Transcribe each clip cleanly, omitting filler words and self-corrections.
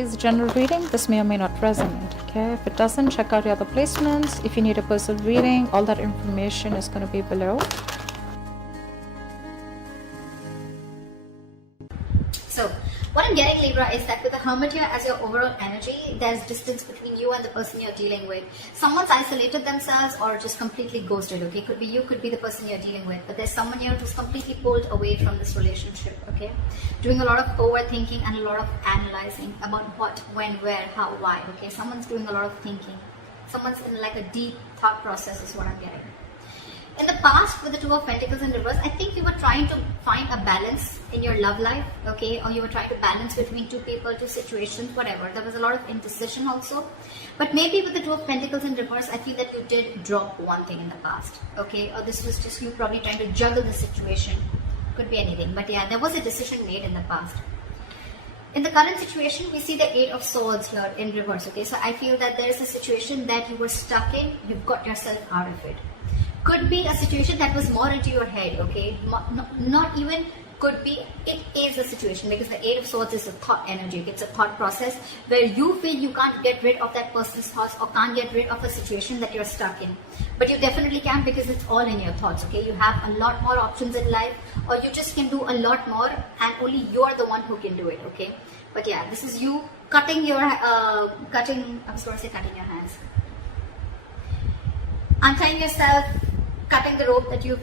is a general reading. This may or may not resonate. Okay, if it doesn't, check out your other placements. If you need a personal reading, all that information is going to be below. So what I'm getting, Libra, is that with the Hermit here as your overall energy, there's distance between you and the person you're dealing with. Someone's isolated themselves or just completely ghosted, okay? Could be you, could be the person you're dealing with. But there's someone here who's completely pulled away from this relationship, okay? Doing a lot of overthinking and a lot of analyzing about what, when, where, how, why, okay? Someone's doing a lot of thinking. Someone's in like a deep thought process is what I'm getting. In the past, with the Two of Pentacles in reverse, I think you were trying to find a balance in your love life, okay? Or you were trying to balance between two people, two situations, whatever. There was a lot of indecision also. But maybe with the Two of Pentacles in reverse, I feel that you did drop one thing in the past, okay? Or this was just you probably trying to juggle the situation. Could be anything. But yeah, there was a decision made in the past. In the current situation, we see the Eight of Swords here in reverse, okay? So I feel that there is a situation that you were stuck in. You've got yourself out of it. Could be a situation that was more into your head, okay? Not even could be, it is a situation, because the Eight of Swords is a thought energy. It's a thought process where you feel you can't get rid of that person's thoughts or can't get rid of a situation that you're stuck in. But you definitely can, because it's all in your thoughts, okay? You have a lot more options in life, or you just can do a lot more, and only you're the one who can do it, okay? But yeah, this is you cutting your, I was going to say cutting your hands. Untying yourself, cutting the rope that you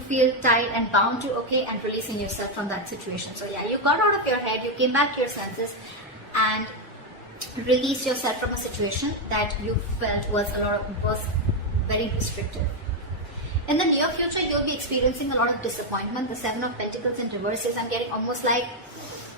feel tied and bound to, okay, and releasing yourself from that situation. So yeah, you got out of your head, you came back to your senses and released yourself from a situation that you felt was very restrictive. In the near future, you'll be experiencing a lot of disappointment. The Seven of Pentacles in reverse is, I'm getting almost like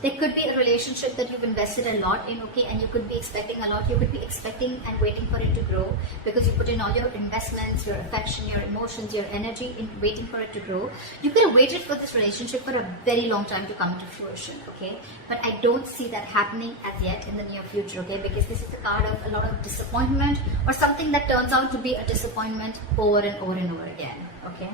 there could be a relationship that you've invested a lot in, okay, and you could be expecting a lot. You could be expecting and waiting for it to grow, because you put in all your investments, your affection, your emotions, your energy in waiting for it to grow. You could have waited for this relationship for a very long time to come to fruition, okay? But I don't see that happening as yet in the near future, okay? Because this is a card of a lot of disappointment, or something that turns out to be a disappointment over and over and over again, okay?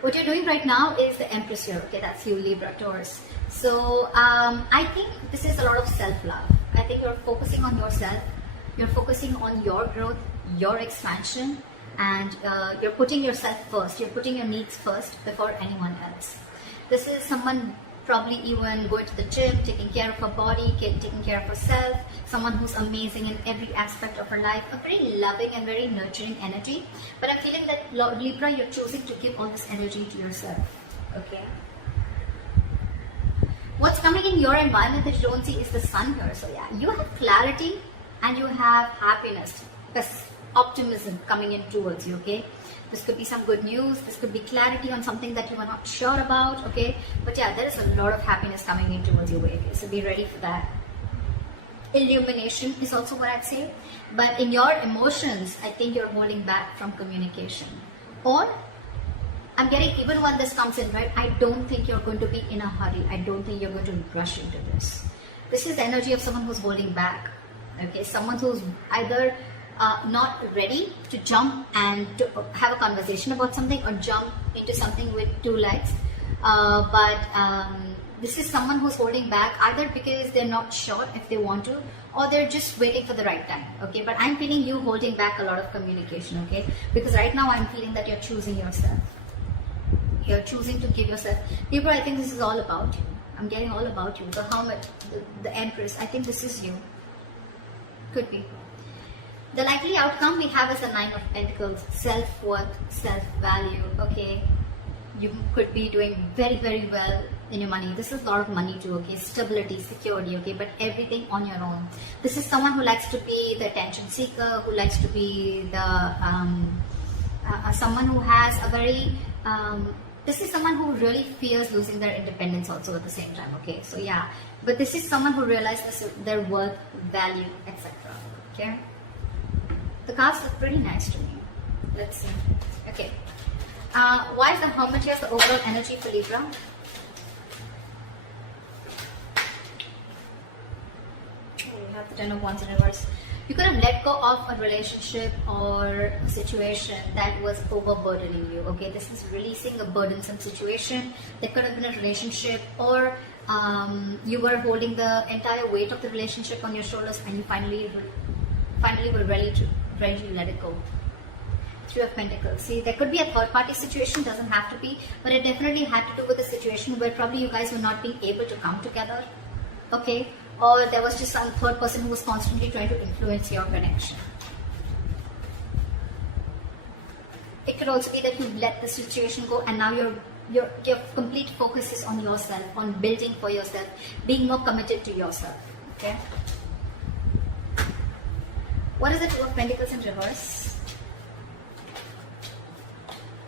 What you're doing right now is the Empress here, okay? That's you, Libra, Taurus. So I think this is a lot of self-love. I think you're focusing on yourself. You're focusing on your growth, your expansion, and you're putting yourself first. You're putting your needs first before anyone else. This is someone probably even going to the gym, taking care of her body, taking care of herself, someone who's amazing in every aspect of her life, a very loving and very nurturing energy. But I'm feeling that, Libra, you're choosing to give all this energy to yourself, okay? What's coming in your environment that you don't see is the Sun here. So yeah, you have clarity and you have happiness, optimism coming in towards you, okay? This could be some good news. This could be clarity on something that you are not sure about, okay? But yeah, there is a lot of happiness coming in towards your way, okay? So be ready for that. Illumination is also what I'd say. But in your emotions, I think you're holding back from communication. Or, I'm getting, even when this comes in, right, I don't think you're going to be in a hurry. I don't think you're going to rush into this. This is the energy of someone who's holding back, okay? Someone who's either not ready to jump and to have a conversation about something, or jump into something with two legs. This is someone who's holding back, either because they're not sure if they want to, or they're just waiting for the right time, okay? But I'm feeling you holding back a lot of communication, okay? Because right now I'm feeling that you're choosing yourself. You're choosing to give yourself. People, I think this is all about you. I'm getting all about you. The Hermit, the Empress, I think this is you. Could be. The likely outcome we have is a Nine of Pentacles, self-worth, self-value, okay? You could be doing very, very well in your money. This is a lot of money too, okay? Stability, security, okay? But everything on your own. This is someone who likes to be the attention seeker, who likes to be the, someone who has a very, this is someone who really fears losing their independence also at the same time, okay? So yeah, but this is someone who realizes their worth, value, etc., okay? The cards look pretty nice to me. Let's see. Okay. Why is the Hermit here the overall energy for Libra? We have the Ten of Wands in reverse. You could have let go of a relationship or a situation that was overburdening you, okay? This is releasing a burdensome situation. There could have been a relationship or You were holding the entire weight of the relationship on your shoulders, and you finally were ready to let it go. Three of Pentacles. See, there could be a third party situation, doesn't have to be, but it definitely had to do with a situation where probably you guys were not being able to come together, okay? Or there was just some third person who was constantly trying to influence your connection. It could also be that you let the situation go, and now your complete focus is on yourself, on building for yourself, being more committed to yourself, okay? What is the Two of Pentacles in reverse?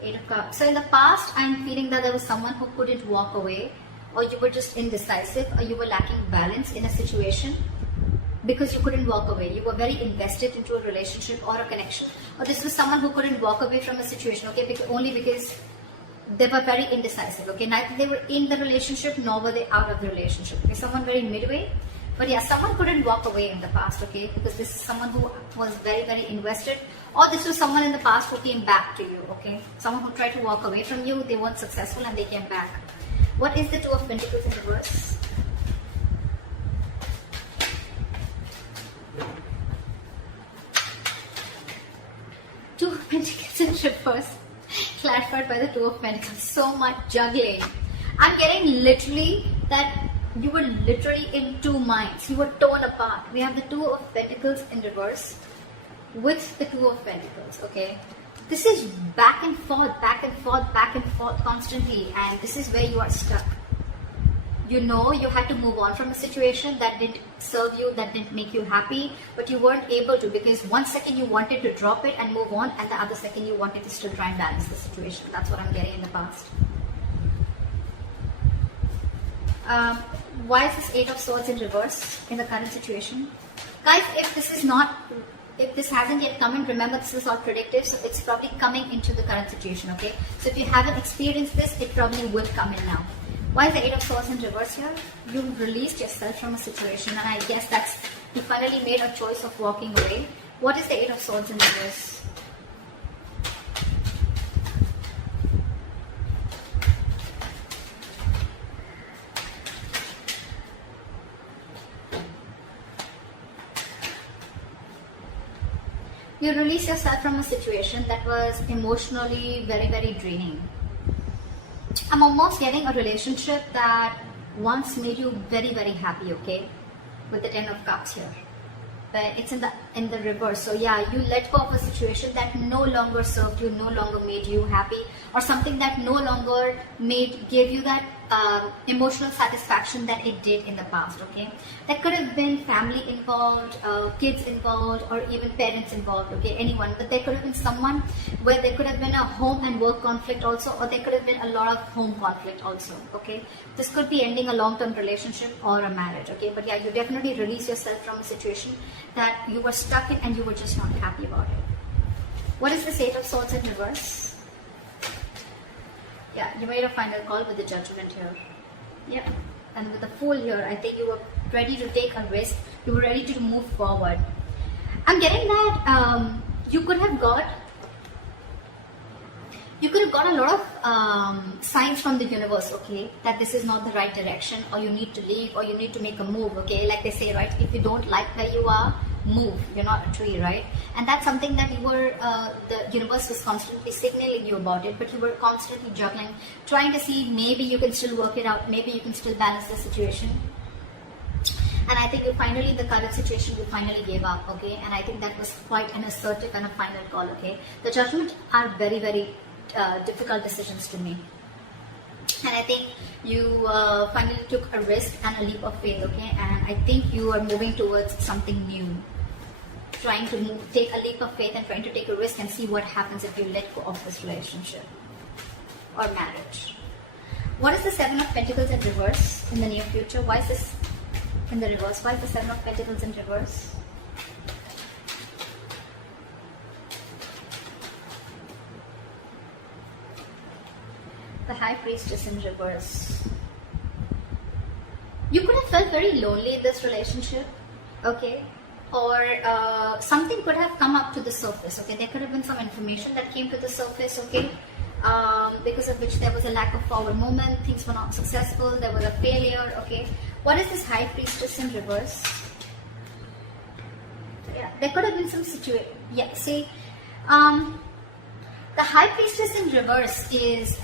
Eight of Cups. So in the past, I'm feeling that there was someone who couldn't walk away, or you were just indecisive, or you were lacking balance in a situation because you couldn't walk away. You were very invested into a relationship or a connection. Or this was someone who couldn't walk away from a situation, okay, only because they were very indecisive, okay. Neither they were in the relationship nor were they out of the relationship. Okay, someone very midway. But yeah, someone couldn't walk away in the past, okay, because this is someone who was very, very invested, or this was someone in the past who came back to you, okay. Someone who tried to walk away from you, they weren't successful and they came back. What is the Two of Pentacles in reverse? Two of Pentacles in reverse, clarified by the Two of Pentacles. So much juggling. I'm getting literally that you were literally in two minds. You were torn apart. We have the Two of Pentacles in reverse with the Two of Pentacles, okay? This is back and forth, back and forth, back and forth constantly, and this is where you are stuck. You know you had to move on from a situation that didn't serve you, that didn't make you happy, but you weren't able to, because one second you wanted to drop it and move on, and the other second you wanted to still try and balance the situation. That's what I'm getting in the past. Why is this Eight of Swords in reverse in the current situation? Guys, if this hasn't yet come in, remember this is all predictive, so it's probably coming into the current situation, okay? So if you haven't experienced this, it probably will come in now. Why is the Eight of Swords in reverse here? You released yourself from a situation, and I guess that's, you finally made a choice of walking away. What is the Eight of Swords in reverse? You release yourself from a situation that was emotionally very, very draining. I'm almost getting a relationship that once made you very, very happy, okay? With the Ten of Cups here. But it's in the reverse. So yeah, you let go of a situation that no longer served you, no longer made you happy, or something that no longer gave you that emotional satisfaction that it did in the past, okay? That could have been family involved, kids involved, or even parents involved, okay? Anyone. But there could have been someone where there could have been a home and work conflict also, or there could have been a lot of home conflict also, okay? This could be ending a long-term relationship or a marriage, okay? But yeah, you definitely release yourself from a situation that you were stuck in and you were just not happy about it. What is this Eight of Swords in reverse? Yeah, you made a final call with the Judgment here. Yeah, and with the Fool here, I think you were ready to take a risk. You were ready to move forward. I'm getting that you could have got a lot of signs from the universe, okay, that this is not the right direction, or you need to leave, or you need to make a move, okay? Like they say, right, if you don't like where you are, move. You're not a tree, right? And that's something that you were, the universe was constantly signaling you about it, but you were constantly juggling, trying to see maybe you can still work it out, maybe you can still balance the situation. And I think you finally, the current situation, you finally gave up, okay? And I think that was quite an assertive and a final call, okay? The Judgment are very, very difficult decisions to make. And I think you finally took a risk and a leap of faith, okay? And I think you are moving towards something new. Trying to take a leap of faith and trying to take a risk and see what happens if you let go of this relationship or marriage. What is the Seven of Pentacles in reverse in the near future? Why is this in the reverse? Why is the Seven of Pentacles in reverse? The High Priestess in reverse. You could have felt very lonely in this relationship, okay? Or something could have come up to the surface, okay? There could have been some information that came to the surface, okay? because of which there was a lack of forward movement, things were not successful, there was a failure, okay. What is this High Priestess in reverse? Yeah, there could have been some situation. Yeah, see, the High Priestess in reverse is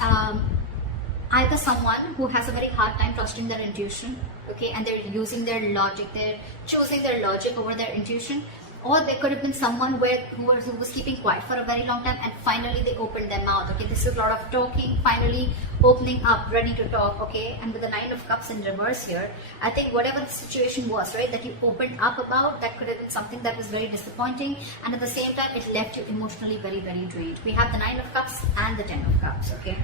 either someone who has a very hard time trusting their intuition, okay, and they're using their logic, they're choosing their logic over their intuition, or there could have been someone who was keeping quiet for a very long time and finally they opened their mouth, okay. This is a lot of talking, finally opening up, ready to talk, okay. And with the Nine of Cups in reverse here, I think whatever the situation was, right, that you opened up about, that could have been something that was very disappointing, and at the same time it left you emotionally very, very drained. We have the Nine of Cups and the Ten of Cups, okay.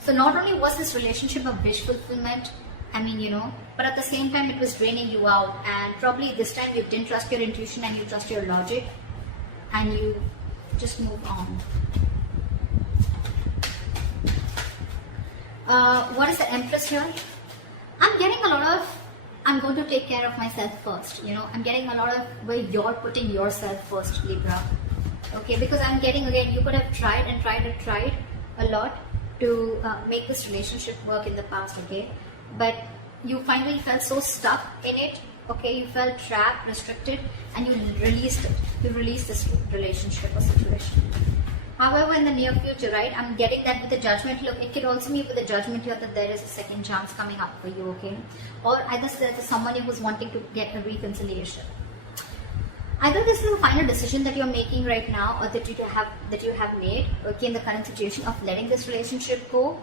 So not only was this relationship a wish fulfillment, I mean, you know, but at the same time it was draining you out, and probably this time you didn't trust your intuition and you trust your logic and you just move on. What is the Empress here? I'm getting a lot of, I'm going to take care of myself first, you know, I'm getting a lot of where you're putting yourself first, Libra, okay, because I'm getting, again, you could have tried and tried and tried a lot to make this relationship work in the past, okay, but you finally felt so stuck in it, okay, you felt trapped, restricted, and you released it. You released this relationship or situation. However, in the near future, right, I'm getting that with the Judgment. Look, it could also be with the Judgment here that there is a second chance coming up for you, okay, or either there's someone who's wanting to get a reconciliation. Either this is the final decision that you're making right now, or that you have made, okay, in the current situation of letting this relationship go.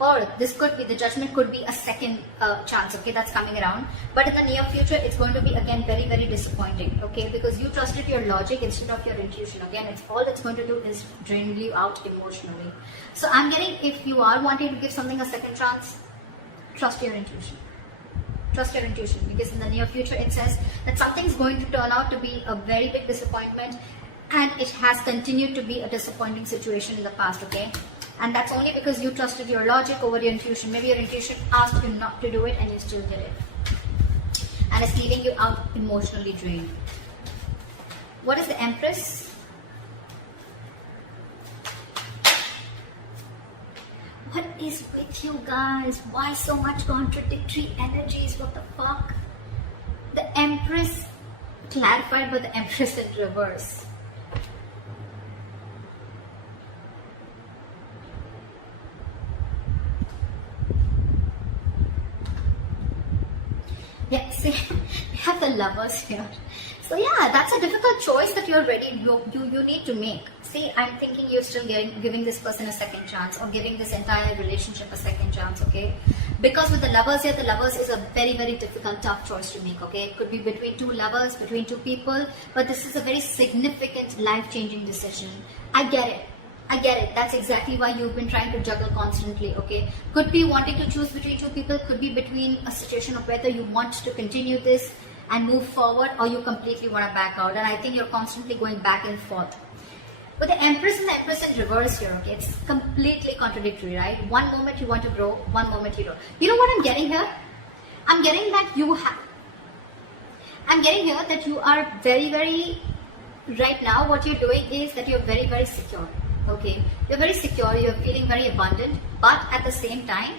Or this could be, the Judgment could be a second chance, okay, that's coming around. But in the near future, it's going to be, again, very, very disappointing, okay, because you trusted your logic instead of your intuition. Again, it's all it's going to do is drain you out emotionally. So I'm getting, if you are wanting to give something a second chance, trust your intuition. Trust your intuition, because in the near future, it says that something's going to turn out to be a very big disappointment, and it has continued to be a disappointing situation in the past, okay. And that's only because you trusted your logic over your intuition. Maybe your intuition asked you not to do it and you still did it. And it's leaving you out emotionally drained. What is the Empress? What is with you guys? Why so much contradictory energies? What the fuck? The Empress clarified by the Empress in reverse. Yeah, see, we have the Lovers here. So yeah, that's a difficult choice that you're ready, you need to make. See, I'm thinking you're still giving this person a second chance, or giving this entire relationship a second chance, okay? Because with the Lovers here, the Lovers is a very, very difficult, tough choice to make, okay? It could be between two lovers, between two people, but this is a very significant, life-changing decision. I get it. I get it. That's exactly why you've been trying to juggle constantly, okay? Could be wanting to choose between two people, could be between a situation of whether you want to continue this and move forward, or you completely want to back out. And I think you're constantly going back and forth. With the Empress and the Empress in reverse here, okay, it's completely contradictory, right? One moment you want to grow, one moment you don't. You know what I'm getting here? I'm getting that you are very, very, right now what you're doing is that you're very, very secure. Okay, you're very secure, you're feeling very abundant, but at the same time,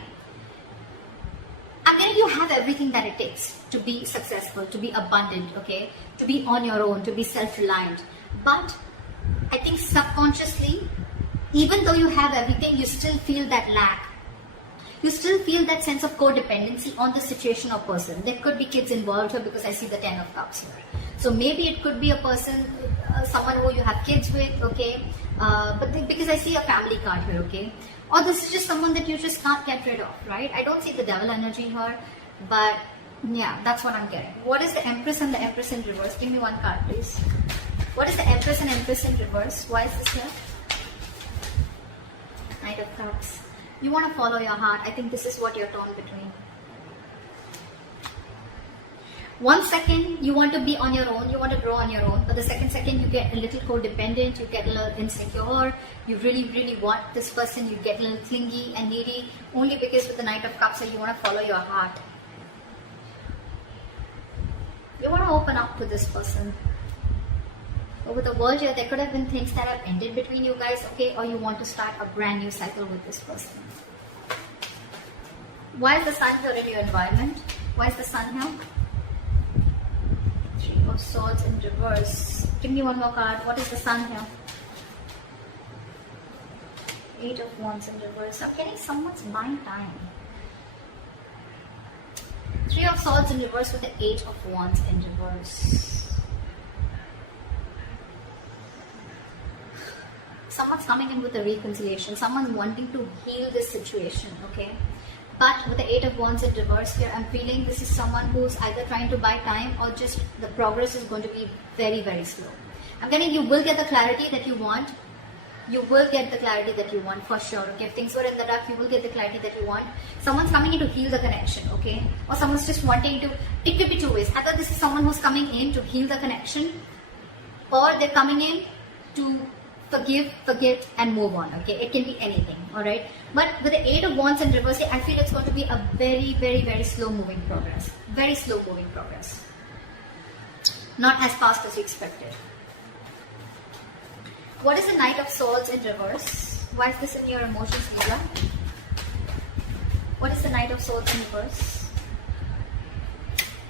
I mean, you have everything that it takes to be successful, to be abundant, okay, to be on your own, to be self-reliant. But I think subconsciously, even though you have everything, you still feel that lack. You still feel that sense of codependency on the situation or person. There could be kids involved here because I see the Ten of Cups here. So maybe it could be a person, someone who you have kids with, okay, because I see a family card here, okay, or this is just someone that you just can't get rid of, right? I don't see the Devil energy here, but yeah, that's what I'm getting. What is the Empress and the Empress in reverse? Give me one card, please. What is the Empress and Empress in reverse? Why is this here? Knight of Cups. You want to follow your heart. I think this is what you're torn between. 1 second, you want to be on your own, you want to grow on your own, but the second you get a little codependent, you get a little insecure, you really, really want this person, you get a little clingy and needy, only because with the Knight of Cups, so you want to follow your heart. You want to open up to this person. But with the world here, there could have been things that have ended between you guys, okay? Or you want to start a brand new cycle with this person. Why is the sun here in your environment? Why is the sun here? Three of Swords in reverse. Give me one more card. What is the sun here? Eight of Wands in reverse. I'm getting someone's buying time. Three of Swords in reverse with the Eight of Wands in reverse. Someone's coming in with a reconciliation. Someone's wanting to heal this situation, okay? But with the Eight of Wands in reverse here, I'm feeling this is someone who's either trying to buy time or just the progress is going to be very, very slow. I'm getting you will get the clarity that you want. You will get the clarity that you want for sure. Okay, if things were in the dark, you will get the clarity that you want. Someone's coming in to heal the connection, okay? Or someone's just wanting to, it could be two ways. Either this is someone who's coming in to heal the connection, or they're coming in to forgive, forget, and move on, okay? It can be anything, alright? But with the Eight of Wands in reverse, I feel it's going to be a very, very, very slow moving progress. Very slow moving progress. Not as fast as you expected. What is the Knight of Swords in reverse? Why is this in your emotions, Libra? What is the Knight of Swords in reverse?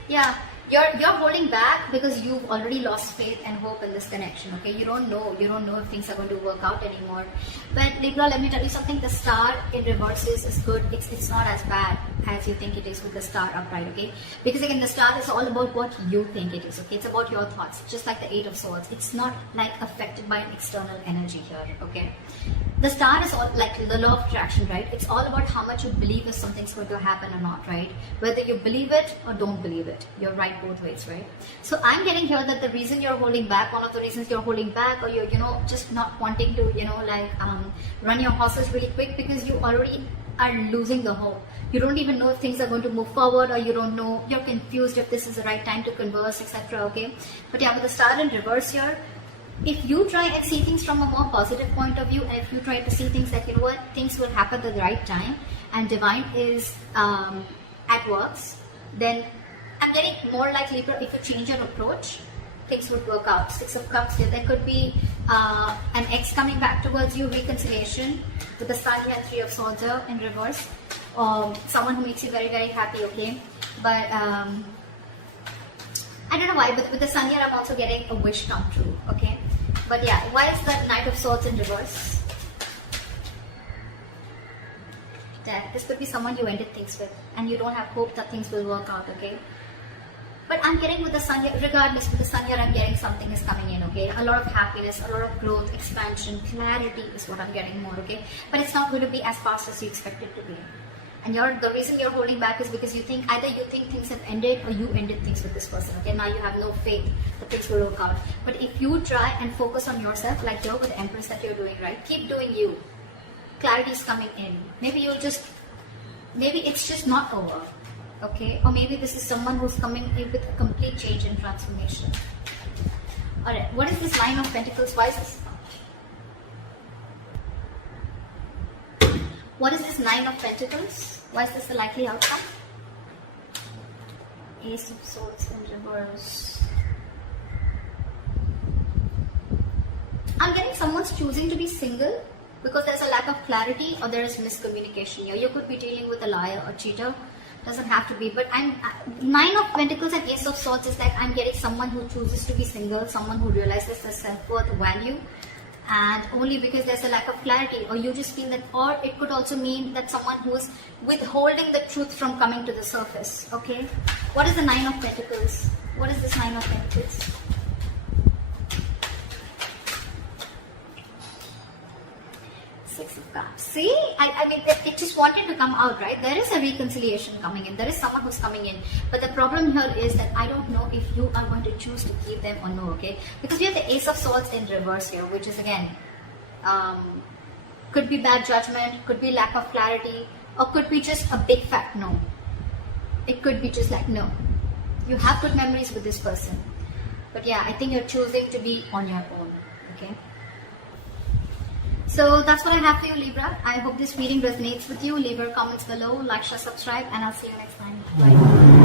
Yeah, you're holding back because you've already lost faith and hope in this connection, okay? You don't know if things are going to work out anymore. But Libra, let me tell you something, the star in reverse is good. It's not as bad as you think it is with the star upright, okay? Because again, the star is all about what you think it is, okay? It's about your thoughts, just like the Eight of Swords. It's not like affected by an external energy here, okay? The star is all like the law of attraction, right? It's all about how much you believe if something's going to happen or not, right? Whether you believe it or don't believe it. You're right both ways, right? So I'm getting here that the reason you're holding back, one of the reasons you're holding back, or you're, just not wanting to, run your horses really quick because you already are losing the hope. You don't even know if things are going to move forward, or you don't know, you're confused if this is the right time to converse, etc. Okay? But yeah, with the star in reverse here, if you try and see things from a more positive point of view, and if you try to see things like, things will happen at the right time, and divine is at works, then I'm getting more like Libra, if you change your approach, things would work out. Six of Cups here, there could be an ex coming back towards you, reconciliation, with the Sun here, Three of Swords here in reverse, someone who makes you very, very happy, okay? But I don't know why, but with the Sun here, I'm also getting a wish come true, okay? But yeah, why is the Knight of Swords in reverse? Death. This could be someone you ended things with, and you don't have hope that things will work out, okay? But I'm getting with the Sun here, regardless, with the Sun here, I'm getting something is coming in, okay? A lot of happiness, a lot of growth, expansion, clarity is what I'm getting more, okay? But it's not going to be as fast as you expect it to be. And the reason you're holding back is because either you think things have ended, or you ended things with this person, okay? Now you have no faith that things will work out. But if you try and focus on yourself, like you're with the Empress that you're doing, right? Keep doing you. Clarity is coming in. Maybe it's just not over, okay? Or maybe this is someone who's coming in with a complete change and transformation. Alright, what is this Nine of Pentacles? Why is this? What is this Nine of Pentacles? Why is this the likely outcome? Ace of Swords in reverse. I'm getting someone's choosing to be single because there's a lack of clarity, or there is miscommunication here. You could be dealing with a liar or cheater. Doesn't have to be, but Nine of Pentacles and Ace of Swords is like I'm getting someone who chooses to be single, someone who realizes their self-worth, value, and only because there's a lack of clarity, or you just feel that, or it could also mean that someone who's withholding the truth from coming to the surface, okay? What is the Nine of Pentacles? What is this Nine of Pentacles? Six of Cups. See, I mean, it just wanted to come out, right? There is a reconciliation coming in. There is someone who's coming in. But the problem here is that I don't know if you are going to choose to keep them or no, okay? Because we have the Ace of Swords in reverse here, which is again, could be bad judgment, could be lack of clarity, or could be just a big fat no. It could be just like no. You have good memories with this person. But yeah, I think you're choosing to be on your own, okay? So that's what I have for you, Libra. I hope this reading resonates with you. Leave your comments below, like, share, subscribe, and I'll see you next time. Bye.